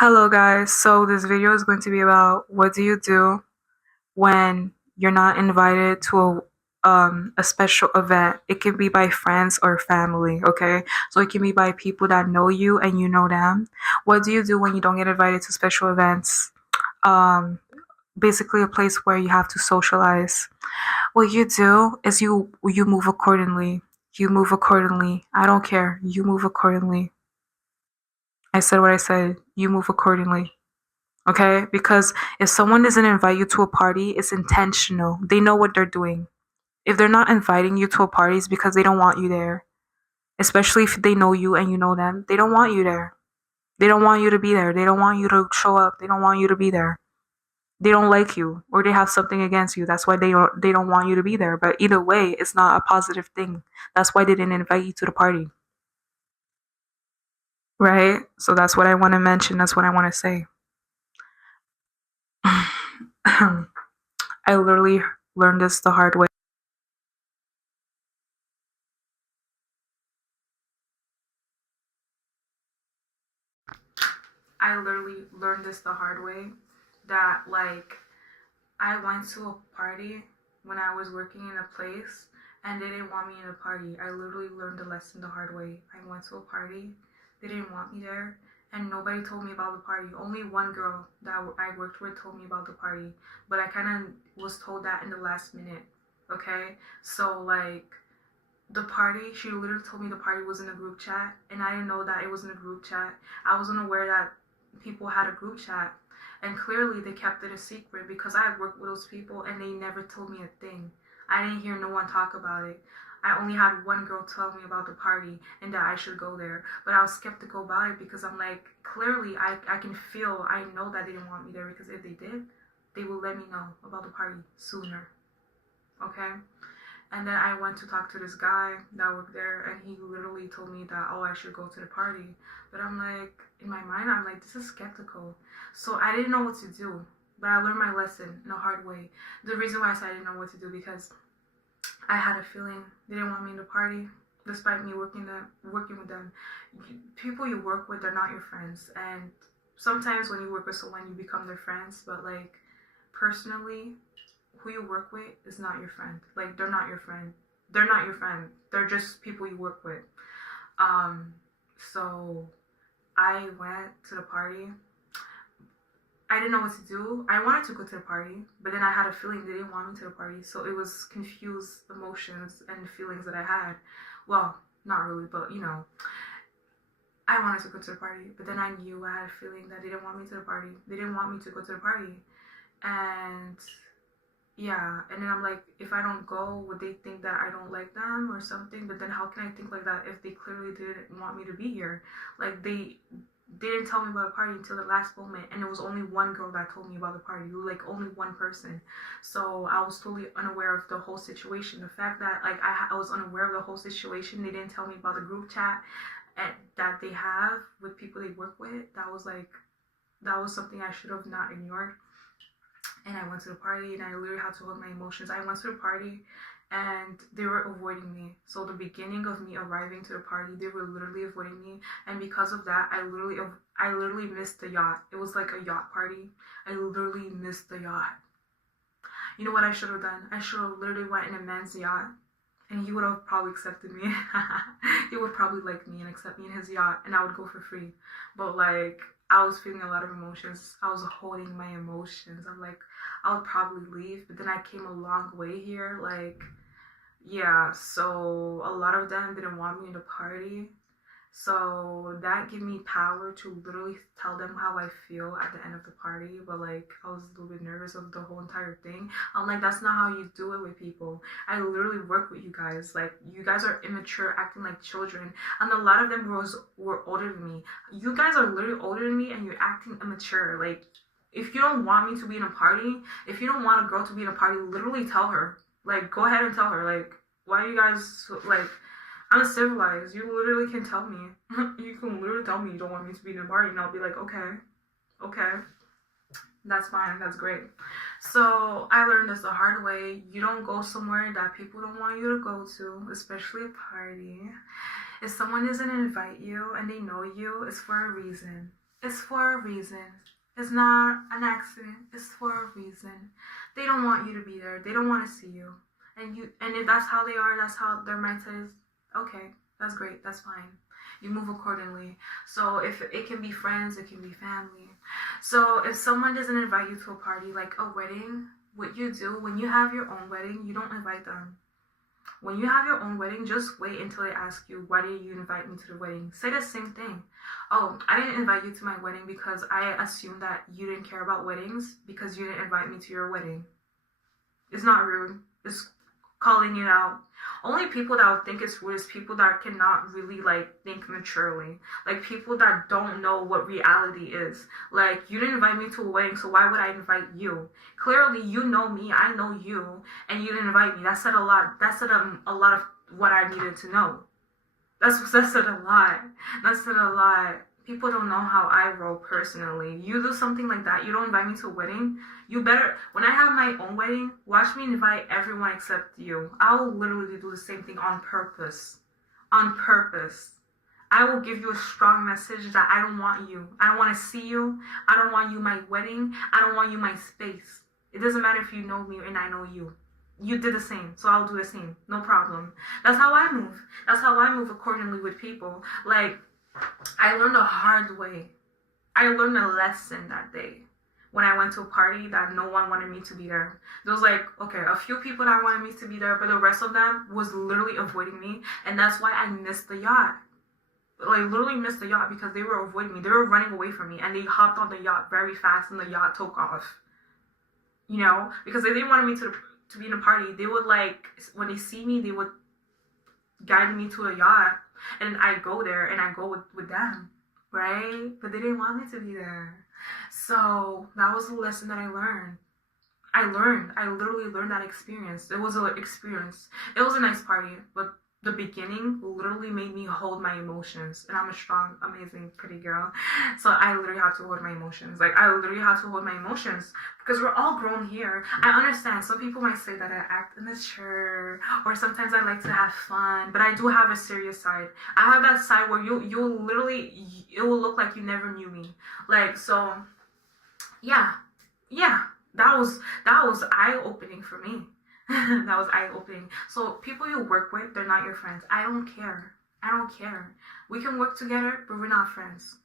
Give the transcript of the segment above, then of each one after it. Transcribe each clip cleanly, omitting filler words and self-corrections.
Hello guys, so this video is going to be about what do you do when you're not invited to a special event. It can be by friends or family, okay? So it can be by people that know you and you know them. What do you do when you don't get invited to special events? Um Basically a place where you have to socialize. What you do is you move accordingly. You move accordingly. I don't care. You move accordingly. I said what I said. You move accordingly. Okay? Because if someone doesn't invite you to a party, it's intentional. They know what they're doing. If they're not inviting you to a party, it's because they don't want you there. Especially if they know you and you know them. They don't want you there. They don't want you to be there. They don't want you to show up. They don't want you to be there. They don't like you or they have something against you. That's why they don't want you to be there. But either way, it's not a positive thing. That's why they didn't invite you to the party. Right? So that's what I want to mention. That's what I want to say. I literally learned this the hard way. I literally learned this the hard way that like I went to a party when I was working in a place and they didn't want me in a party. I literally learned the lesson the hard way. I went to a party, they didn't want me there, and nobody told me about the party. Only one girl that I worked with told me about the party, but I kind of was told that in the last minute. Okay, so like the party, she literally told me the party was in a group chat, and I didn't know that it was in a group chat. I wasn't aware that people had a group chat, and clearly they kept it a secret because I had worked with those people and they never told me a thing. I didn't hear no one talk about it. I only had one girl tell me about the party and that I should go there, but I was skeptical about it because I'm like, clearly I can feel, I know that they didn't want me there because if they did, they would let me know about the party sooner. Okay? And then I went to talk to this guy that worked there, and he literally told me that, oh, I should go to the party. But I'm like, in my mind, I'm like, this is skeptical. So I didn't know what to do. But I learned my lesson in a hard way. The reason why I said I didn't know what to do because I had a feeling they didn't want me in the party, despite me working with them. People you work with, they're not your friends, and sometimes when you work with someone, you become their friends. But like personally, who you work with is not your friend. Like they're not your friend. They're not your friend. They're just people you work with. Um, so I went to the party. I didn't know what to do. I wanted to go to the party, but then I had a feeling they didn't want me to the party. So it was confused emotions and feelings that I had. Well, not really, but you know, I wanted to go to the party, but then I knew I had a feeling that they didn't want me to the party. They didn't want me to go to the party. And yeah, and then I'm like, if I don't go, would they think that I don't like them or something? But then how can I think like that if they clearly didn't want me to be here? Like they didn't tell me about the party until the last moment, and it was only one girl that told me about the party, like only one person. So I was totally unaware of the whole situation. The fact that like I was unaware of the whole situation, they didn't tell me about the group chat that they have with people they work with. That was something I should have not ignored. And I went to the party and I literally had to hold my emotions. I went to the party and they were avoiding me. So the beginning of me arriving to the party, they were literally avoiding me, and because of that, I literally missed the yacht. It was like a yacht party. I literally missed the yacht. You know what I should have done? I should have literally went in a man's yacht, and he would have probably accepted me. He would probably like me and accept me in his yacht, and I would go for free. But like, I was feeling a lot of emotions. I was holding my emotions. I'm like, I would probably leave, but then I came a long way here. Like, yeah, so a lot of them didn't want me in the party. So that gave me power to literally tell them how I feel at the end of the party. But like, I was a little bit nervous of the whole entire thing. I'm like, that's not how you do it with people. I literally work with you guys. Like, you guys are immature, acting like children, and a lot of them were older than me. You guys are literally older than me, and you're acting immature. Like, if you don't want me to be in a party, if you don't want a girl to be in a party, literally tell her. Like, go ahead and tell her. Like, why are you guys like? I'm civilized. You literally can tell me. You can literally tell me you don't want me to be in a party, and I'll be like, okay, okay, that's fine, that's great. So I learned this the hard way. You don't go somewhere that people don't want you to go to, especially a party. If someone doesn't invite you and they know you, it's for a reason. It's for a reason. It's not an accident. It's for a reason. They don't want you to be there. They don't want to see you. And if that's how they are, that's how their mindset is, okay, that's great. That's fine. You move accordingly. So if it can be friends, it can be family. So if someone doesn't invite you to a party, like a wedding, what you do when you have your own wedding, you don't invite them. When you have your own wedding, just wait until they ask you, why did you invite me to the wedding? Say the same thing. Oh, I didn't invite you to my wedding because I assumed that you didn't care about weddings because you didn't invite me to your wedding. It's not rude. It's calling it out. Only people that would think it's rude is people that cannot really think maturely. Like people that don't know what reality is. Like, you didn't invite me to a wedding, so why would I invite you? Clearly you know me, I know you, and you didn't invite me. That said a lot. That said a lot of what I needed to know. That said a lot. That said a lot. People don't know how I roll personally. You do something like that, you don't invite me to a wedding, you better, when I have my own wedding, watch me invite everyone except you. I will literally do the same thing on purpose. On purpose. I will give you a strong message that I don't want you. I don't want to see you. I don't want you my wedding. I don't want you my space. It doesn't matter if you know me and I know you. You did the same, so I'll do the same. No problem. That's how I move. That's how I move accordingly with people. Like, I learned the hard way. I learned a lesson that day when I went to a party that no one wanted me to be there. There was a few people that wanted me to be there, but the rest of them was literally avoiding me, and that's why I missed the yacht. Literally missed the yacht because they were avoiding me. They were running away from me, and they hopped on the yacht very fast, and the yacht took off. You know, because if they wanted me to be in a party, they would when they see me, they would guide me to a yacht. And I go there and I go with them, right? But they didn't want me to be there. So that was the lesson that I learned. I literally learned that experience. It was an experience. It was a nice party, but the beginning literally made me hold my emotions. And I'm a strong, amazing, pretty girl. So I literally had to hold my emotions. I literally had to hold my emotions because we're all grown here. I understand. Some people might say that I act immature or sometimes I like to have fun, but I do have a serious side. I have that side where you'll literally, it will look like you never knew me. So yeah. That was eye-opening for me. That was eye-opening. So people you work with, they're not your friends. I don't care. We can work together, but we're not friends.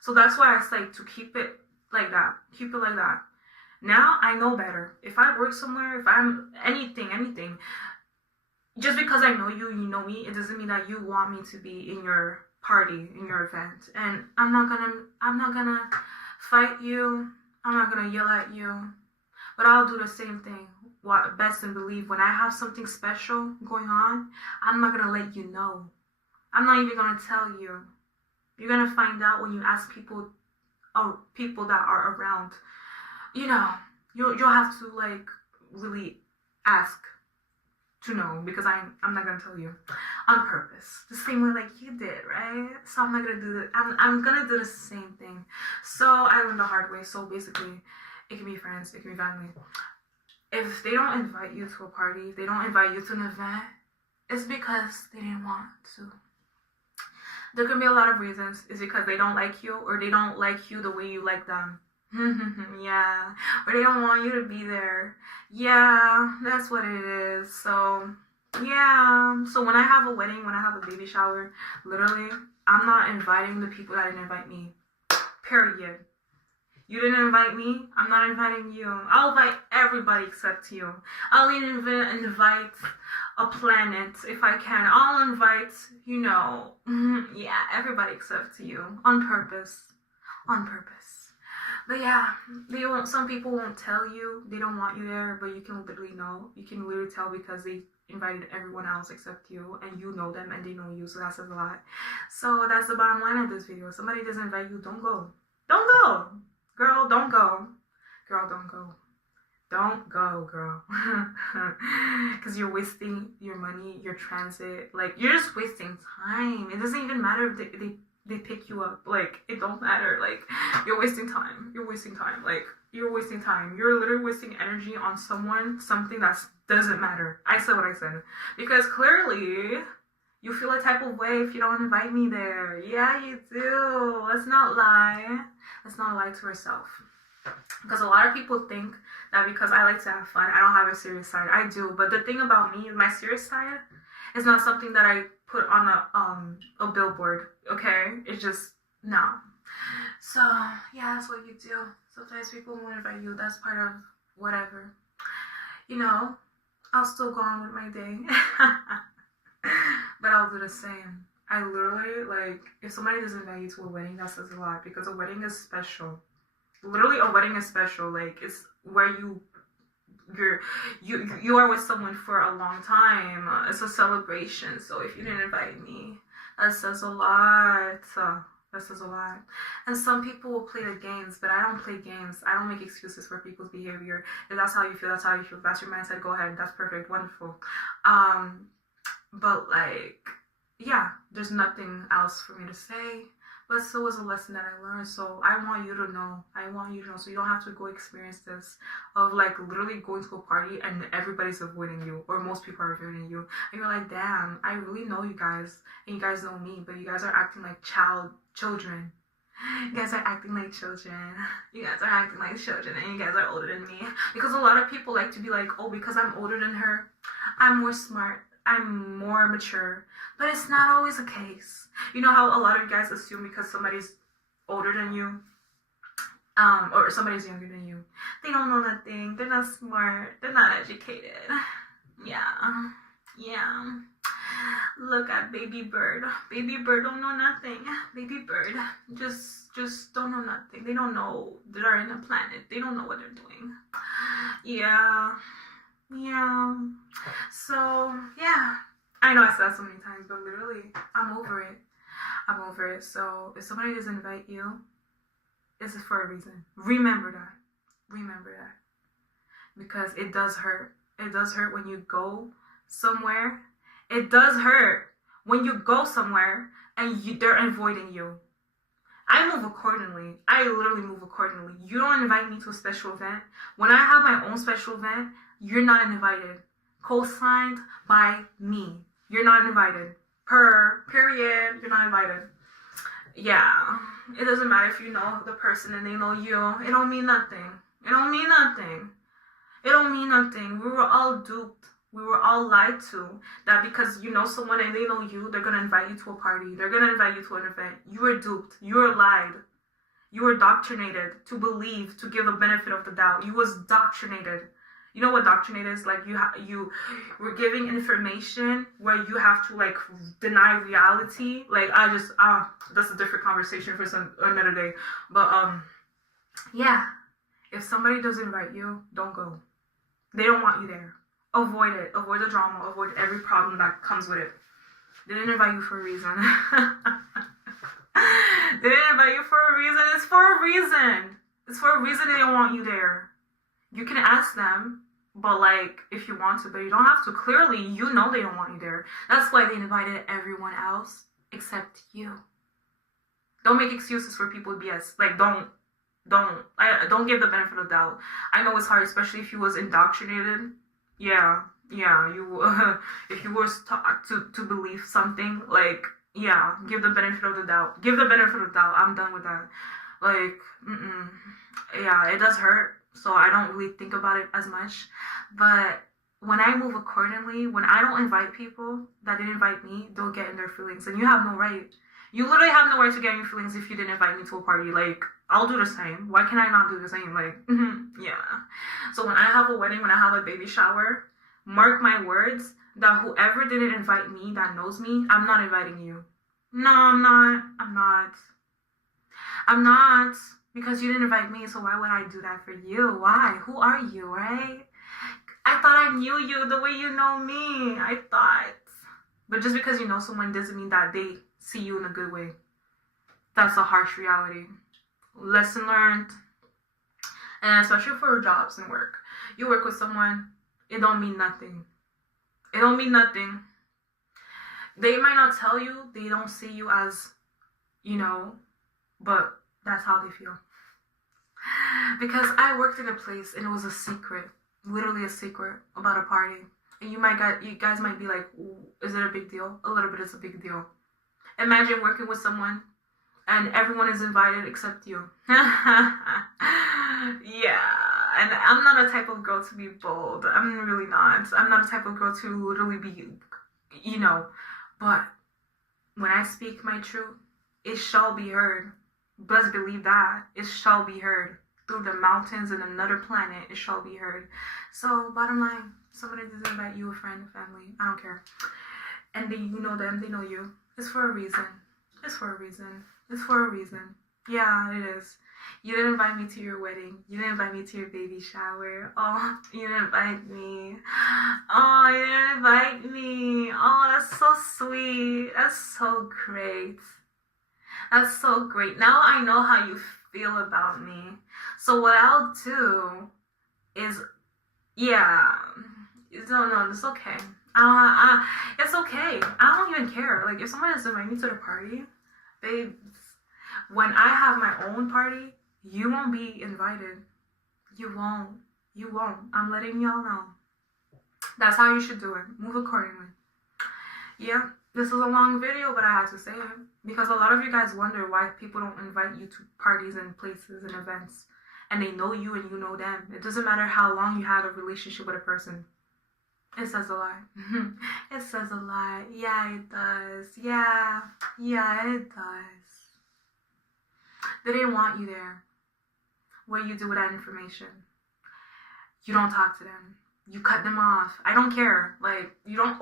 So that's why I say to keep it like that. Keep it like that. Now I know better. If I work somewhere, if I'm anything, just because I know you, you know me, it doesn't mean that you want me to be in your party, in your event. And I'm not gonna fight you. I'm not gonna yell at you. But I'll do the same thing. Best and believe when I have something special going on, I'm not gonna let you know. I'm not even gonna tell you. You're gonna find out when you ask people that are around. You know, you'll have to really ask to know, because I'm not gonna tell you on purpose. The same way you did, right? So I'm not gonna do that. I'm gonna do the same thing. So I learned the hard way. So basically, it can be friends, it can be family. If they don't invite you to a party, they don't invite you to an event, it's because they didn't want to. There can be a lot of reasons. It's because they don't like you, or they don't like you the way you like them. Yeah. Or they don't want you to be there. Yeah, that's what it is. So, yeah. So when I have a wedding, when I have a baby shower, literally, I'm not inviting the people that didn't invite me. Period. You didn't invite me, I'm not inviting you. I'll invite everybody except you. I'll even invite a planet if I can. I'll invite, everybody except you. On purpose. But yeah, some people won't tell you they don't want you there, but you can literally know. You can literally tell because they invited everyone else except you, and you know them and they know you, so that says a lot. So that's the bottom line of this video. If somebody doesn't invite you, don't go. Don't go! Girl, don't go. Girl, don't go. Don't go, girl. Because you're wasting your money, your transit. You're just wasting time. It doesn't even matter if they pick you up. It don't matter. You're wasting time. You're wasting time. You're wasting time. You're literally wasting energy on something that doesn't matter. I said what I said. Because clearly, You feel a type of way if you don't invite me there. Yeah, you do. Let's not lie. Let's not lie to ourselves. Because a lot of people think that because I like to have fun, I don't have a serious side. I do. But the thing about me, my serious side, is not something that I put on a billboard. Okay? It's just, no. So, yeah, that's what you do. Sometimes people won't invite you. That's part of whatever. You know, I'll still go on with my day. But I'll do the same. I literally, like, if somebody doesn't invite you to a wedding, that says a lot. Because a wedding is special. Literally, a wedding is special. Like, it's where you are with someone for a long time. It's a celebration. So if you didn't invite me, that says a lot. That says a lot. And some people will play the games, but I don't play games. I don't make excuses for people's behavior. If that's how you feel, that's how you feel. If that's your mindset, go ahead. That's perfect. Wonderful. But like, yeah, there's nothing else for me to say. But still was a lesson that I learned. So I want you to know. So you don't have to go experience this of like literally going to a party and everybody's avoiding you, or most people are avoiding you. And you're like, damn, I really know you guys, and you guys know me, but you guys are acting like children. You guys are acting like children. You guys are acting like children, and you guys are older than me. Because a lot of people like to be like, oh, because I'm older than her, I'm more smart, I'm more mature. But it's not always the case. You know how a lot of you guys assume because somebody's older than you, or somebody's younger than you, they don't know nothing, they're not smart, they're not educated. Yeah. Look at baby bird. Baby bird don't know nothing. Baby bird just don't know nothing. They don't know they're in a planet. They don't know what they're doing. Yeah. So, yeah. I know I said that so many times, but literally, I'm over it. So, if somebody doesn't invite you, it's for a reason. Remember that. Because it does hurt. It does hurt when you go somewhere. It does hurt when you go somewhere and they're avoiding you. I move accordingly. I literally move accordingly. You don't invite me to a special event. When I have my own special event, you're not invited. Co-signed by me. You're not invited. Period. You're not invited. Yeah. It doesn't matter if you know the person and they know you. It don't mean nothing. We were all duped. We were all lied to. That because you know someone and they know you, they're going to invite you to a party. They're going to invite you to an event. You were duped. You were lied. You were indoctrinated to believe, to give the benefit of the doubt. You was doctrinated. You know what doctrinate is? Like you were giving information where you have to like deny reality. Like that's a different conversation for another day. But yeah, if somebody doesn't invite you, don't go. They don't want you there. Avoid it. Avoid the drama. Avoid every problem that comes with it. They didn't invite you for a reason. They didn't invite you for a reason. It's for a reason. It's for a reason they don't want you there. You can ask them, but like, if you want to, but you don't have to. Clearly, you know they don't want you there. That's why they invited everyone else except you. Don't make excuses for people BS. Like, don't give the benefit of the doubt. I know it's hard, especially if you was indoctrinated. Yeah, you, if you was taught to believe something, like, yeah, give the benefit of the doubt. Give the benefit of the doubt. I'm done with that. Like, yeah, it does hurt. So I don't really think about it as much. But when I move accordingly, when I don't invite people that didn't invite me, they'll get in their feelings. And you have no right. You literally have no right to get in your feelings if you didn't invite me to a party. Like, I'll do the same. Why can I not do the same? Like, yeah. So when I have a wedding, when I have a baby shower, mark my words that whoever didn't invite me that knows me, I'm not inviting you. No, I'm not. Because you didn't invite me, so why would I do that for you? Why? Who are you, right? I thought I knew you the way you know me. I thought. But just because you know someone doesn't mean that they see you in a good way. That's a harsh reality. Lesson learned. And especially for jobs and work. You work with someone, it don't mean nothing. It don't mean nothing. They might not tell you, they don't see you as, but that's how they feel. Because I worked in a place and it was a secret, literally a secret about a party. And you guys might be like, is it a big deal? A little bit is a big deal. Imagine working with someone and everyone is invited except you. Yeah. And I'm not a type of girl to be bold. I'm really not. I'm not a type of girl to literally be, But when I speak my truth, it shall be heard. Best believe that. It shall be heard. Through the mountains and another planet, it shall be heard. So, bottom line, somebody doesn't invite you, a friend, a family, I don't care. And you know them, they know you. It's for a reason. It's for a reason. It's for a reason. Yeah, it is. You didn't invite me to your wedding. You didn't invite me to your baby shower. Oh, you didn't invite me. Oh, you didn't invite me. Oh, that's so sweet. That's so great. That's so great. Now I know how you feel about me. So what I'll do is, no, it's okay. It's okay. I don't even care. Like, if someone doesn't invite me to the party, babes, when I have my own party, you won't be invited. You won't. You won't. I'm letting y'all know. That's how you should do it. Move accordingly. Yeah, this is a long video, but I had to say it. Because a lot of you guys wonder why people don't invite you to parties and places and events. And they know you and you know them. It doesn't matter how long you had a relationship with a person. It says a lot. It says a lot. Yeah, it does. Yeah, it does. They didn't want you there. What do you do with that information? You don't talk to them. You cut them off. I don't care. Like, you don't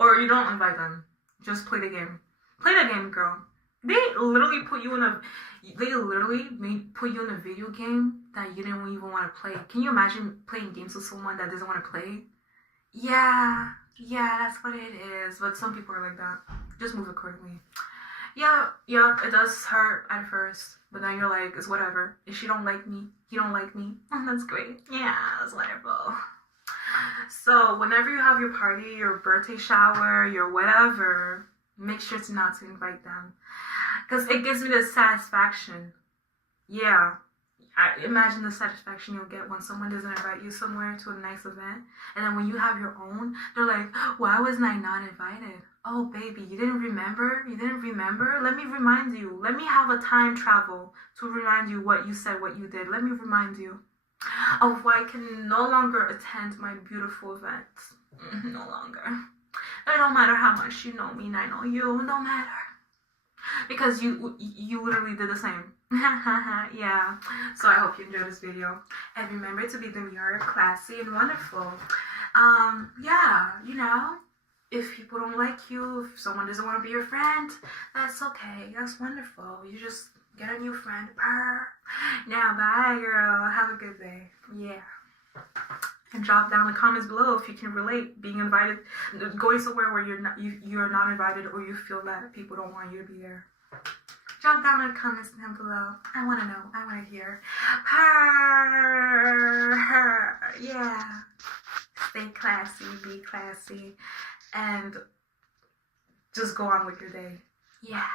invite them. Just play the game. Play the game, girl. They literally put you in a video game that you didn't even want to play. Can you imagine playing games with someone that doesn't want to play? Yeah, that's what it is. But some people are like that. Just move accordingly. Yeah, it does hurt at first. But then you're like, it's whatever. If she don't like me, you don't like me. Oh, that's great. Yeah, that's wonderful. So whenever you have your party, your birthday shower, your whatever, make sure not to invite them. Because it gives me the satisfaction. Yeah. I imagine the satisfaction you'll get when someone doesn't invite you somewhere to a nice event. And then when you have your own, they're like, why wasn't I not invited? Oh, baby, you didn't remember? You didn't remember? Let me remind you. Let me have a time travel to remind you what you said, what you did. Let me remind you of why I can no longer attend my beautiful events. No longer. It don't matter how much you know me and I know you. It don't matter. Because you literally did the same. Yeah. So I hope you enjoyed this video. And remember to be demure, classy, and wonderful. Yeah, if people don't like you, if someone doesn't want to be your friend, that's okay. That's wonderful. You just get a new friend. Purr. Now, bye, girl. Have a good day. Yeah. And drop down in the comments below if you can relate being invited, going somewhere where you're not invited, or you feel that people don't want you to be there. Drop down in the comments down below. I want to know. I want to hear. Yeah. Stay classy. Be classy. And just go on with your day. Yeah.